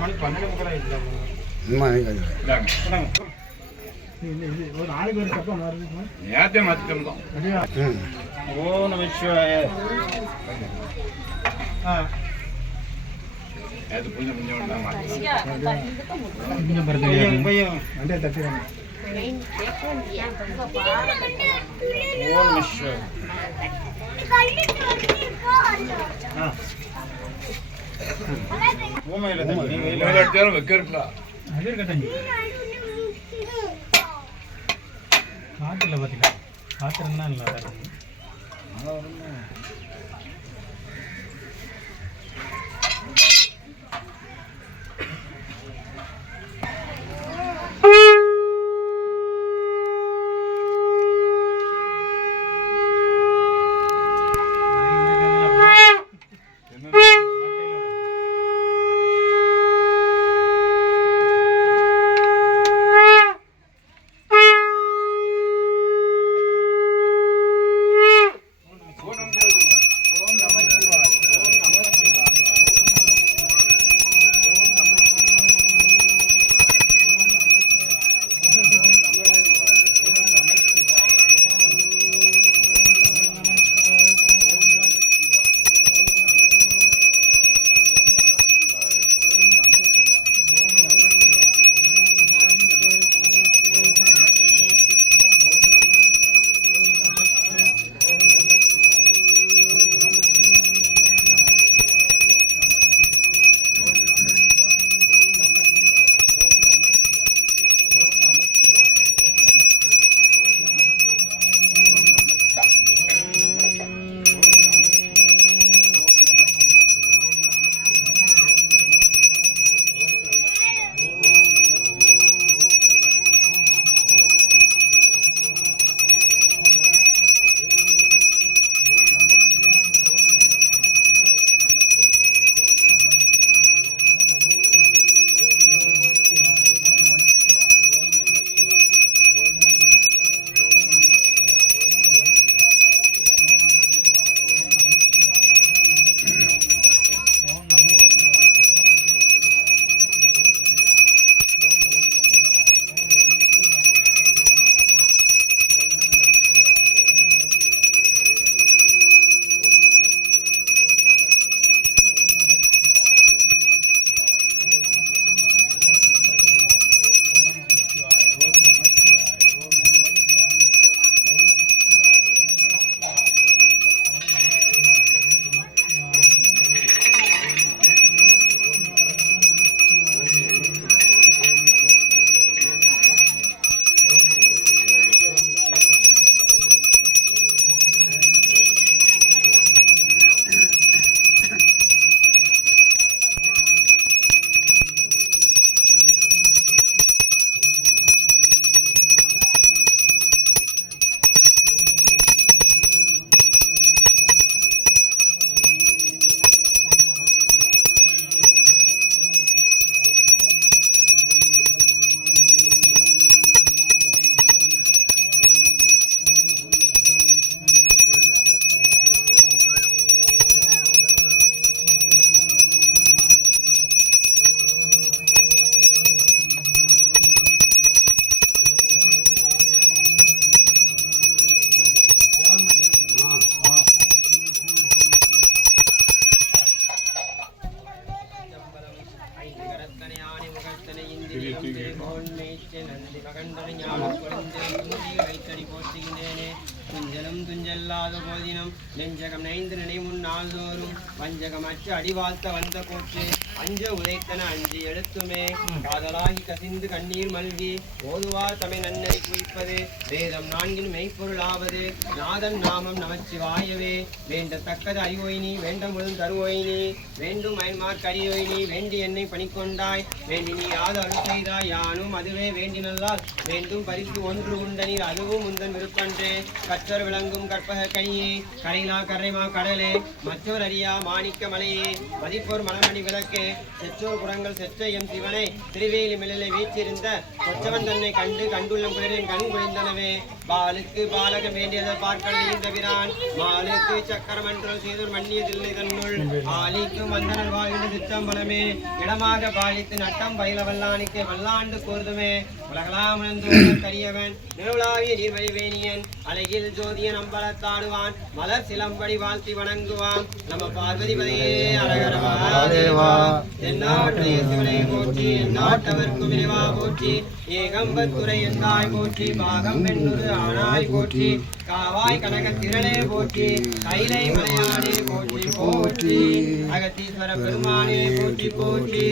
மணி 12 ஆயிடுச்சு. ஒரு ஆளுக்கு ஒரு கப்பம் வருது. நேரத்தை மாற்றிட்டோம். ஓ நமச்சிவாய. அது கொஞ்சம் கொஞ்சம் பையன் அண்டே தட்டிடுறாங்க. ஓ நமச்சிவாய. பூமையில தண்ணி வெயில எடுத்தாலும் வைக்கிறப்பா. அது இருக்கட்டங்க. காத்துல பாத்தீங்களா? காத்துறதுனா நல்லா இருக்கும். துஞ்சலும் துஞ்சல்லாத போதினும் நெஞ்சகம் நைந்து நினைமுன் நாள்தோறும் வஞ்சகமற்ற அடிவாழ்த்த வந்த போற்று அஞ்ச உதைத்தன அஞ்சு எழுத்துமே காதலாகி கசிந்து கண்ணீர் மல்கி ஓதுவார் தமை நன்னறி குவிப்பது வேதம் நான்கின் மெய்ப்பொருளாவது நாதன் நாமம் நமச்சிவாயவே வேண்டத்தக்கது அறிவோயினி வேண்டம் முழுதும் தருவோயினி வேண்டும் அயன்மார்க் அறியோயினி வேண்டி என்னை பணிக்கொண்டாய் வேண்டி நீ யாது அருள் செய்தாய் யானும் அதுவே வேண்டினல்லால் வேண்டும் பரிசு ஒன்று உண்டனீர் அதுவும் உந்தன் விருப்பன்றே கற்றவர் விளங்கும் கற்பக கனியே கரையிலா கரைமா கடலே மற்றோர் அறியா மாணிக்க மலையே மதிப்போர் மலமணி விளக்கே செற்றோர் புறங்கள் செற்றையம் சிவனை திருவேலி மிளலை வீச்சிருந்த கொச்சவன் தன்னை கண்டு கண்டுள்ளம் குளிரின் கண் குளிந்தனவே பாலுக்கு பாலக வேண்டியதை பார்க்கலையும் தவிரான் மாலுக்கு சக்கரமன்றல் செய்தோர் மன்னியதில்லை தன்னுள் ஆலிக்கு மந்தனர் வாழ்ந்த சிற்றம்பலமே இடமாக பாலித்து நட்டம் பயில வல்லானுக்கு வல்லாண்டு கூர்துமே உலகலாமணந்தோர் கரியவன் நிறுவலாவிய நீர்வழிவேணியன் அழகில் ஜோதியன் அம்பலத்தாடுவான் மலர் சிலம்படி வாழ்த்தி வணங்குவான் நம்ம பார்வதிபதியே அரகரமாதேவா தென்னாட்டுடைய சிவனை போற்றி எந்நாட்டவர்க்கும் இறைவா போற்றி ஏகம்பத்துரை எந்தாய் போற்றி பாகம் பெண்ணுரு ஆனாய் போற்றி காவாய் கனக திரளே போற்றி கைலை மலையானே போற்றி போற்றி அகத்தீஸ்வர பெருமானே போற்றி போற்றி